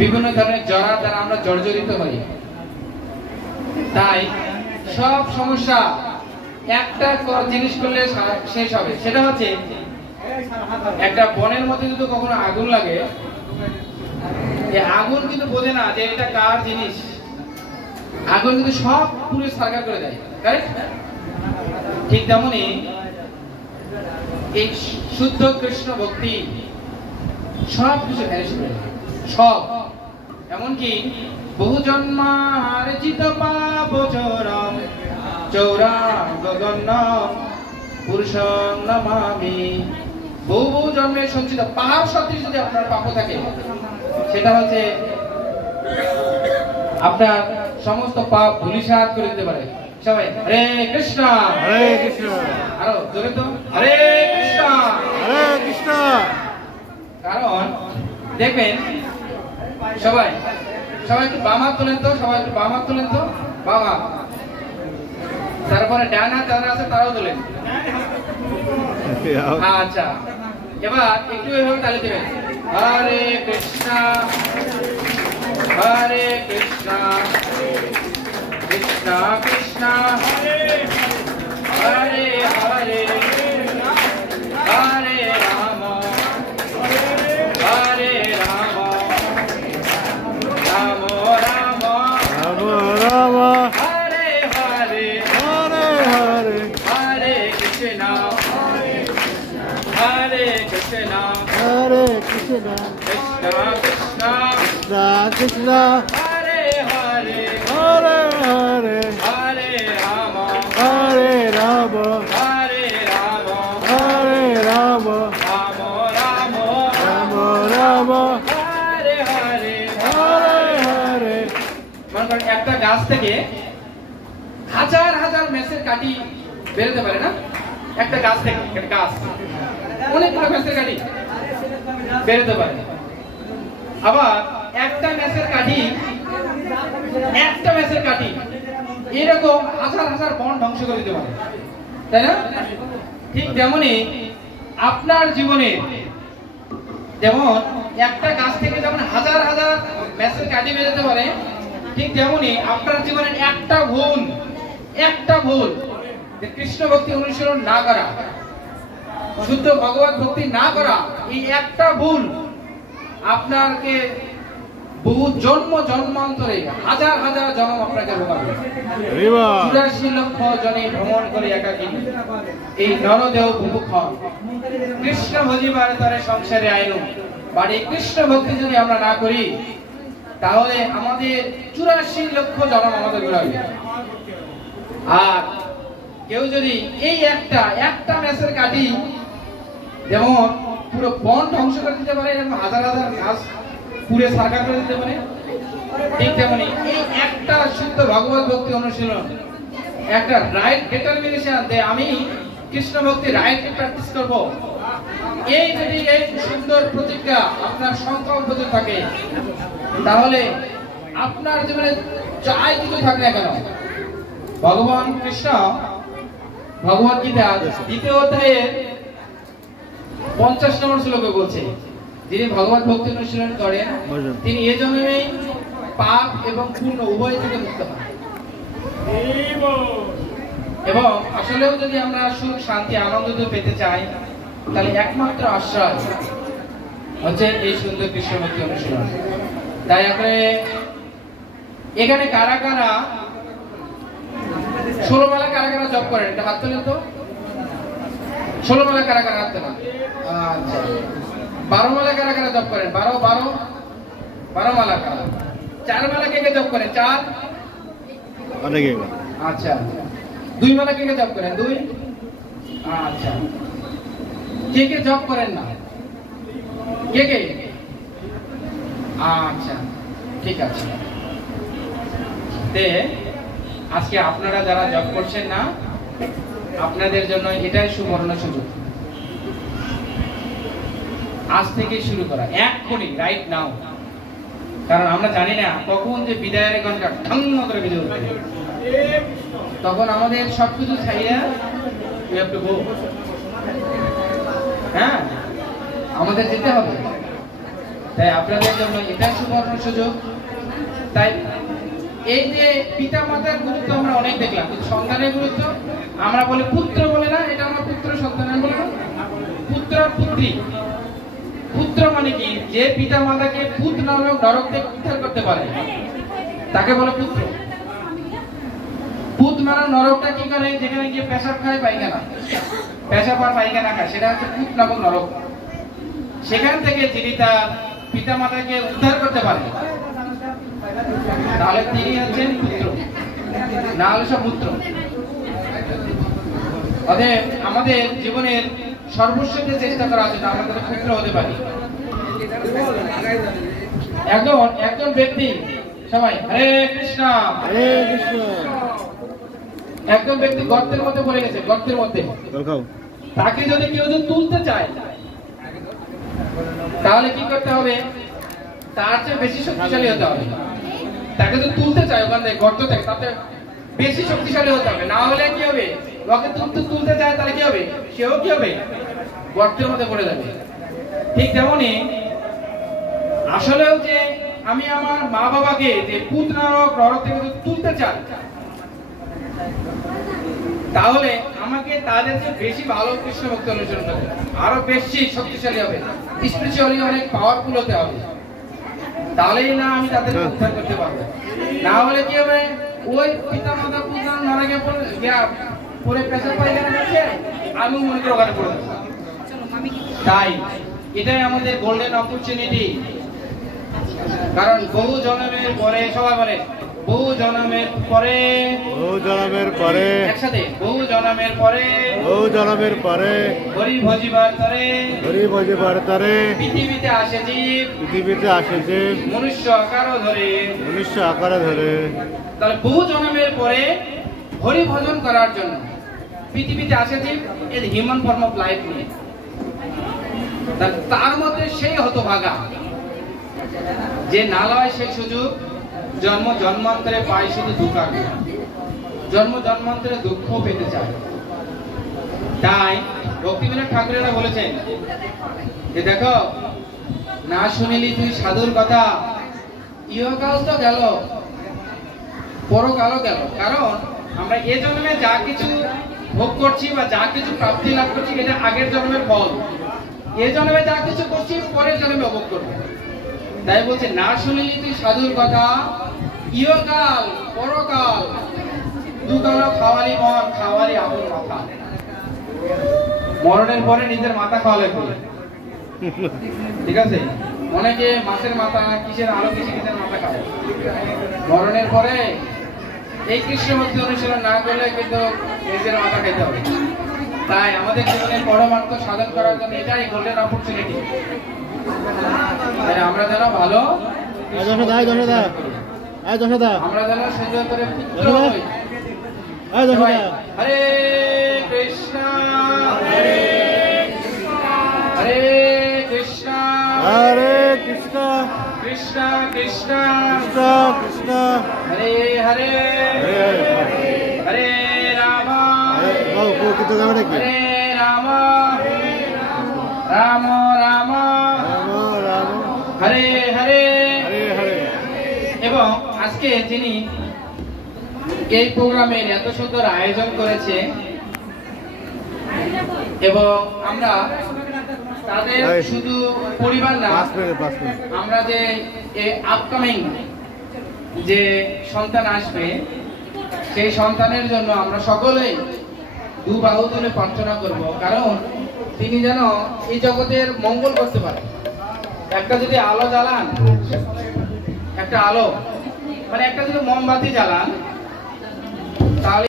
বিভিন্ন ধরনের জড়া দ্বারা আমরা জর্জরিত হই। তাই সব সমস্যা একটা জিনিস করলে শেষ হবে, সেটা হচ্ছে একটা বনের মধ্যে যদি কখনো আগুন লাগে, এই আগুন কিন্তু বোঝে না যে এটা কার জিনিস। আগুন কিন্তু সব পুরো সার্কার করে দেয়, রাইট? ঠিক তেমনি এই শুদ্ধ কৃষ্ণ ভক্তি সব কিছু ভ্যানিশ করে দেয়, সব। এমনকি বহু জন্মার্জিত পাপ চরম চৌরাঙ্গ গণ্যম পুরুষং নমামি। বহু বহু জন্মের সঞ্চিত পাপ সদৃশ যদি আপনার পাপ থাকে, সেটা হচ্ছে আপনার সমস্ত পাপ ধূলিসাৎ করে দিতে পারে। সবাই হরে কৃষ্ণ, হরে কৃষ্ণ, আরো জোরে তো হরে কৃষ্ণ, হরে কৃষ্ণ। কারণ দেখবেন সবাই সবাই একটু বাম হাত তোলেন তো, সবাই একটু বাম হাত তোলেন তো, বাম হাত। তারপরে ডান হাত যারা আছে তারাও তোলেন। আচ্ছা, এবার একটু এভাবে তালি দেবেন। হরে কৃষ্ণ হরে কৃষ্ণ কৃষ্ণ কৃষ্ণ হরে হরে হরে রাম হরে রাম রাম রাম রাম হরে হরে হরে হরে হরে কৃষ্ণ হরে কৃষ্ণ হরে কৃষ্ণ কৃষ্ণ কৃষ্ণ কৃষ্ণ কৃষ্ণ হরে হরে হরে হরে হরে রাম হরে রাম হরে রাম হরে রাম রাম রাম রাম রাম হরে হরে হরে হরে। মনে করেন একটা গাছ থেকে হাজার হাজার মেসের কাঠি বেরোতে পারে না? একটা গাছ থেকে, একটা গাছ অনেকগুলো মেসের কাঠি বেরোতে পারে। আবার একটা মেসের কাঠি এরকম হাজার হাজার বন ধ্বংস করে দিতে পারে, তাই না? ঠিক তেমনি আপনার জীবনে যেমন একটা গাছ থেকে যেমন হাজার হাজার মেসের কাঠি বেরোতে পারে, ঠিক তেমনি আপনার জীবনের একটা ভুল যে কৃষ্ণ ভক্তি অনুশীলন না করা, শুদ্ধ ভগবত ভক্তি না করা, এই একটা ভুল আপনাকে বহু জন্মান্তরে হাজার হাজার জন্ম আপনাকে ভোগাবে। 84 লক্ষ জনে ভ্রমণ করে একাকিনী এই নরদেহ বুভুক্ষ কৃষ্ণ ভজিবার তরে সংসারে আইনু। বাড়ি কৃষ্ণ ভক্তি যদি আমরা না করি, তাহলে আমাদের 84 লক্ষ জন্ম আমাদের ঘোরাবে। আর কেউ যদি এই একটা মেসের কাঠি যেমন পুরো বন ধ্বংস করে দিতে পারে, এরকম হাজার হাজার গাছ পুরে সার্কা করে দিতে পারে, ঠিক তেমনি এই একটা শুদ্ধ ভগবত ভক্তি অনুশীলন, একটা রাইট ডিটারমিনেশন যে আমি কৃষ্ণ ভক্তি রাইট প্র্যাকটিস করব, এই যদি এই সুন্দর প্রতিজ্ঞা আপনার সংকল্প যদি থাকে, তাহলে আপনার জীবনে যাই কিছু থাকে না কেন, ভগবান কৃষ্ণ ভগবত গীতা 2য় অধ্যায়ের 50 নম্বর শ্লোকে বলছে, যিনি ভগবত ভক্তি অনুশীলন করেন তিনি এ জন্মেই পাপ এবং পুণ্য উভয় থেকে মুক্ত হন। এবং আসলেও যদি আমরা সুখ শান্তি আনন্দ পেতে চাই, তাহলে একমাত্র আশ্রয় হচ্ছে এই সুন্দর কৃষ্ণ ভক্তি অনুশীলন। তাই এখানে কারা কারা 16 মালা কারা কারা জপ করেন, এটা হাত তোলেন তো। 16 মালা কারা কারা হাত তোলেন? আচ্ছা, 12 মালা কারা কারা জপ করেন? 12 মালা কারা? 4 মালা কে কে জপ করেন? 4 অনেকে। আচ্ছা, 2 মালা কে কে জপ করেন? 2। আচ্ছা, কে কে জপ করেন না? কে কে? আচ্ছা, ঠিক আছে। আজকে আপনারা যারা জব করছেন না, আপনাদের জন্য এটাই সুবর্ণ সুযোগ, আজ থেকে শুরু করা, এক্ষুনি, রাইট নাও। কারণ আমরা জানি না কখন যে বিদায়ের ঘন্টা ঠং করে বেজে উঠবে, তখন আমাদের সবকিছু ছাইয়া হ্যাঁ আমাদের যেতে হবে। তাই আপনাদের জন্য এটাই সুবর্ণ সুযোগ। তাই এই যে পিতা মাতার গুরুত্ব আমরা অনেক দেখলাম, কিন্তু সন্তানের গুরুত্ব আমরা বলি পুত্র বলে না, এটা আমরা পুত্র সন্তানের বলে না, পুত্র পুত্রী। পুত্র মানে কি? যে পিতা মাতাকে পুত নামক নরক থেকে উদ্ধার করতে পারে তাকে বলে পুত্র। পুত মানে নরকটা কি করে? যেখানে গিয়ে পেশাব খায়, পায়খানা, পেশাব আর পায়খানা খায়, সেটা হচ্ছে পুত নামক নরক। সেখান থেকে যিনি তার পিতা মাতাকে উদ্ধার করতে পারে তাহলে তিনি হচ্ছেন পুত্র, না হলে সব পুত্র। অতএব আমাদের জীবনের সর্বস্বকে চেষ্টা করা উচিত আমাদের পুত্র হতে পারি। একজন ব্যক্তি, সবাই হরে কৃষ্ণ হরে কৃষ্ণ। একজন ব্যক্তি গর্তের মধ্যে পড়ে গেছে, গর্তের মধ্যে। তাকে যদি কেউ তুলতে চায় তাহলে কি করতে হবে? তার চেয়ে বেশি শক্তিশালী হতে হবে। তাকে যদি তুলতে চায় ওখান থেকে, গর্ত থেকে, তাতে বেশি শক্তিশালী হতে হবে। না হলে কি হবে? ওকে তুলতে চায় তাহলে কি হবে? সেও কি হবে? গর্তের মধ্যে পড়ে যাবে। ঠিক তেমনি আসলেও যে আমি আমার মা বাবাকে যে পুত নরক থেকে তুলতে চাই, তাহলে আমাকে তাদেরকে বেশি ভালো কৃষ্ণ ভক্তি অনুসরণ করতে হবে, আরো বেশি শক্তিশালী হবে, স্পিরিচুয়ালি অনেক পাওয়ারফুল হতে হবে। তাহলেই না আমি তাদেরকে উদ্ধার করতে পারবো। না হলে কি হবে? ওই পিতা মাতা পুত্র নরকে পড়ে পেশাব পায়খানা করছে, আমি মনে করি ওখানে পড়ে যাবো। তাই এটাই আমাদের গোল্ডেন অপরচুনিটি। কারণ বহু জন্মের পরে, সবাই বলে বহু জন্মের পরে, বহু জন্মের পরে, একসাথে বহু জন্মের পরে, বহু জন্মের পরে, হরি ভজিবার তরে, হরি ভজিবার তরে পৃথিবীতে আসে জীব, পৃথিবীতে আসে যে মনুষ্য আকার ধরে, মনুষ্য আকারে ধরে। তাহলে বহু জন্মের পরে হরি ভজন করার জন্য পৃথিবীতে আসে জীব, এর হিউম্যান ফর্ম অফ লাইফ নিয়ে। তার মধ্যে সেই হতভাগা যে না লয় সেই সুযোগ, জন্ম জন্মান্তরে পায় শুধু দুঃখ, জন্ম জন্মান্তরে দুঃখ পেতে চায়। তাই ভক্তিবিনোদ ঠাকুরেরা বলেছেন যে দেখো, না শুনিলি তুই সাধুর কথা, ইহকাল তো গেল, পরকালও গেল। কারণ আমরা এ জন্মে যা কিছু ভোগ করছি বা যা কিছু প্রাপ্তি লাভ করছি, এটা আগের জন্মের ফল। এ জন্মে যা কিছু করছি পরের জন্মে ভোগ করবো। তাই বলছে, না শুনিলি তুই সাধুর কথা, ইহকাল পরকাল দুকাল খাওয়ালি মন, খাওয়ালি আপন মাথা। মরণের পরে নিজের মাথা খাওয়া লাগবে, ঠিক আছে? অনেকে মাছের মাথা, কিসের আলো, কিসের মাথা খায়। মরণের পরে এই কৃষ্ণ ভক্তি অনুশীলন না করলে কিন্তু নিজের মাথা খাইতে হবে। তাই আমাদের জীবনে পরমার্থ সাধন করার জন্য এটাই গোল্ডেন অপরচুনিটি। আমরা যেন ভালো, আমরা যেন সুন্দর করে পুত্র হই। হরে কৃষ্ণ হরে কৃষ্ণ হরে কৃষ্ণ কৃষ্ণ কৃষ্ণ কৃষ্ণ কৃষ্ণ হরে হরে হরে রাম হরে রাম রাম রাম হরে হরে। এবং আজকে যিনি এই প্রোগ্রামের এত সুন্দর আয়োজন করেছে, এবং আমরা তাদের শুধু পরিবার না, আমরা যে আপকামিং যে সন্তান আসবে, সেই সন্তানের জন্য আমরা সকলেই দু বাহু তুলে প্রার্থনা করব। কারণ তিনি যেন এই জগতের মঙ্গল করতে পারে। একটা যদি আলো জ্বালান, একটা আলো মানে একটা যদি মোমবাতি জ্বালান,